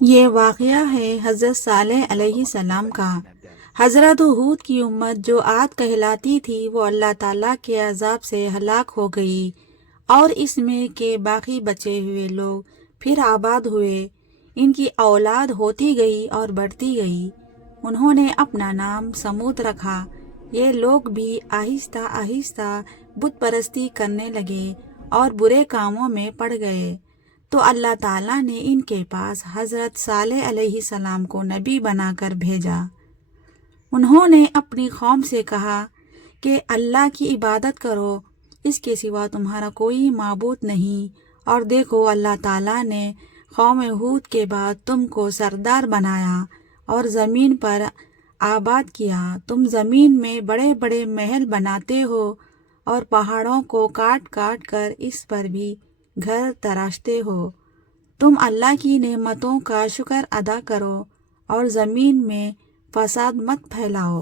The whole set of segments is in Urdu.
یہ واقعہ ہے حضرت صالح علیہ السلام کا۔ حضرت ہود کی امت جو عاد کہلاتی تھی وہ اللہ تعالیٰ کے عذاب سے ہلاک ہو گئی، اور اس میں کے باقی بچے ہوئے لوگ پھر آباد ہوئے۔ ان کی اولاد ہوتی گئی اور بڑھتی گئی۔ انہوں نے اپنا نام سمود رکھا۔ یہ لوگ بھی آہستہ آہستہ بت پرستی کرنے لگے اور برے کاموں میں پڑ گئے، تو اللہ تعالیٰ نے ان کے پاس حضرت صالح علیہ السلام کو نبی بنا کر بھیجا۔ انہوں نے اپنی قوم سے کہا کہ اللہ کی عبادت کرو، اس کے سوا تمہارا کوئی معبود نہیں، اور دیکھو اللہ تعالیٰ نے قوم ہود کے بعد تم کو سردار بنایا اور زمین پر آباد کیا۔ تم زمین میں بڑے بڑے محل بناتے ہو اور پہاڑوں کو کاٹ کاٹ کر اس پر بھی گھر تراشتے ہو۔ تم اللہ کی نعمتوں کا شکر ادا کرو اور زمین میں فساد مت پھیلاؤ۔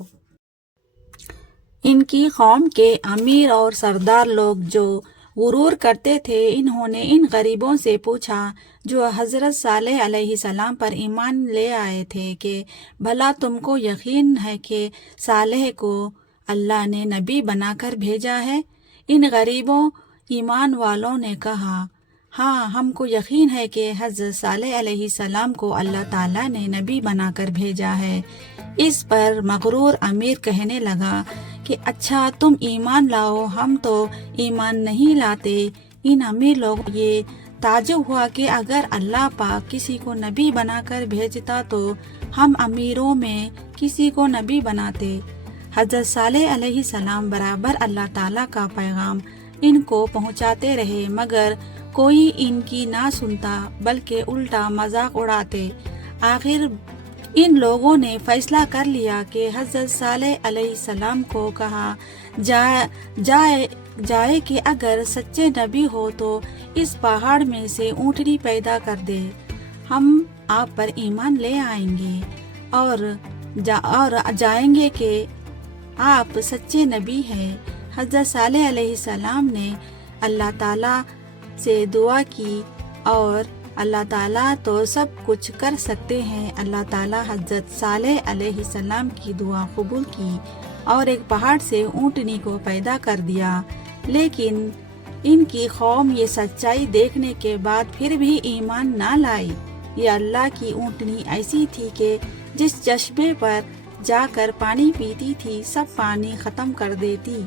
ان کی قوم کے امیر اور سردار لوگ جو غرور کرتے تھے، انہوں نے ان غریبوں سے پوچھا جو حضرت صالح علیہ السلام پر ایمان لے آئے تھے کہ بھلا تم کو یقین ہے کہ صالح کو اللہ نے نبی بنا کر بھیجا ہے؟ ان غریبوں ایمان والوں نے کہا، ہاں ہم کو یقین ہے کہ حضرت صالح علیہ السلام کو اللہ تعالیٰ نے نبی بنا کر بھیجا ہے۔ اس پر مغرور امیر کہنے لگا کہ اچھا تم ایمان لاؤ، ہم تو ایمان نہیں لاتے۔ ان امیر لوگوں یہ تعجب ہوا کہ اگر اللہ پاک کسی کو نبی بنا کر بھیجتا تو ہم امیروں میں کسی کو نبی بناتے۔ حضرت صالح علیہ السلام برابر اللہ تعالیٰ کا پیغام ان کو پہنچاتے رہے، مگر کوئی ان کی نہ سنتا بلکہ الٹا مذاق اڑاتے۔ آخر ان لوگوں نے فیصلہ کر لیا کہ حضرت صالح علیہ السلام کو کہا جائے کہ اگر سچے نبی ہو تو اس پہاڑ میں سے اونٹنی پیدا کر دے، ہم آپ پر ایمان لے آئیں گے اور جائیں گے کہ آپ سچے نبی ہیں۔ حضرت صالح علیہ السلام نے اللہ تعالیٰ سے دعا کی اور اللہ تعالیٰ تو سب کچھ کر سکتے ہیں۔ اللہ تعالیٰ حضرت صالح علیہ السلام کی دعا قبول کی اور ایک پہاڑ سے اونٹنی کو پیدا کر دیا، لیکن ان کی قوم یہ سچائی دیکھنے کے بعد پھر بھی ایمان نہ لائی۔ یہ اللہ کی اونٹنی ایسی تھی کہ جس چشمے پر جا کر پانی پیتی تھی سب پانی ختم کر دیتی۔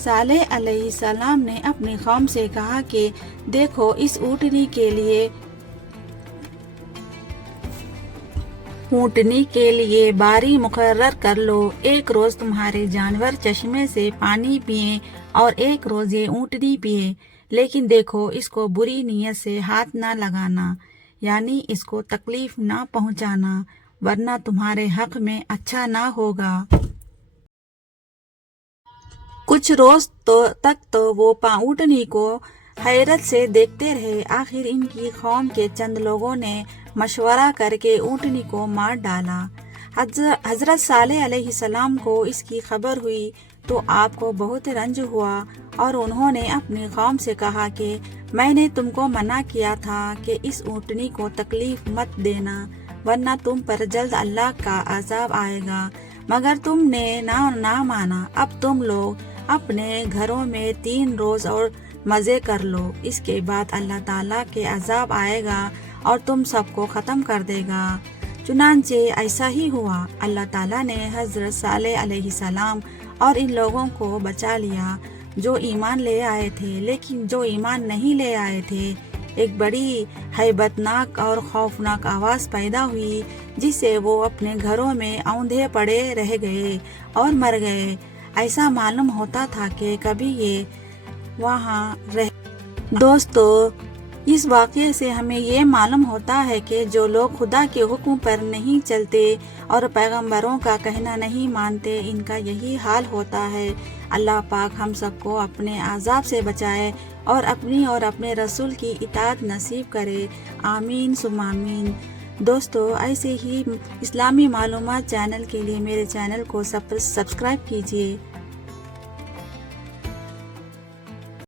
صالح علیہ السلام نے اپنی قوم سے کہا کہ دیکھو اس اونٹنی کے لیے باری مقرر کر لو، ایک روز تمہارے جانور چشمے سے پانی پئیں اور ایک روز یہ اونٹنی پیئے، لیکن دیکھو اس کو بری نیت سے ہاتھ نہ لگانا، یعنی اس کو تکلیف نہ پہنچانا، ورنہ تمہارے حق میں اچھا نہ ہوگا۔ کچھ روز تک تو وہ اونٹنی کو حیرت سے دیکھتے رہے۔ آخر ان کی قوم کے چند لوگوں نے مشورہ کر کے اونٹنی کو مار ڈالا۔ حضرت صالح علیہ السلام کو اس کی خبر ہوئی تو آپ کو بہت رنج ہوا، اور انہوں نے اپنی قوم سے کہا کہ میں نے تم کو منع کیا تھا کہ اس اونٹنی کو تکلیف مت دینا، ورنہ تم پر جلد اللہ کا عذاب آئے گا، مگر تم نے نہ مانا۔ اب تم لوگ اپنے گھروں میں 3 روز اور مزے کر لو، اس کے بعد اللہ تعالیٰ کے عذاب آئے گا اور تم سب کو ختم کر دے گا۔ چنانچہ ایسا ہی ہوا۔ اللہ تعالیٰ نے حضرت صالح علیہ السلام اور ان لوگوں کو بچا لیا جو ایمان لے آئے تھے، لیکن جو ایمان نہیں لے آئے تھے ایک بڑی ہیبت ناک اور خوفناک آواز پیدا ہوئی، جس سے وہ اپنے گھروں میں اوندھے پڑے رہ گئے اور مر گئے۔ ایسا معلوم ہوتا تھا کہ کبھی یہ وہاں رہ۔ دوستو، اس واقعے سے ہمیں یہ معلوم ہوتا ہے کہ جو لوگ خدا کے حکم پر نہیں چلتے اور پیغمبروں کا کہنا نہیں مانتے، ان کا یہی حال ہوتا ہے۔ اللہ پاک ہم سب کو اپنے عذاب سے بچائے اور اپنی اور اپنے رسول کی اطاعت نصیب کرے، آمین ثم آمین۔ دوستو، ایسے ہی اسلامی معلومات چینل کے لیے میرے چینل کو سبسکرائب کیجیے۔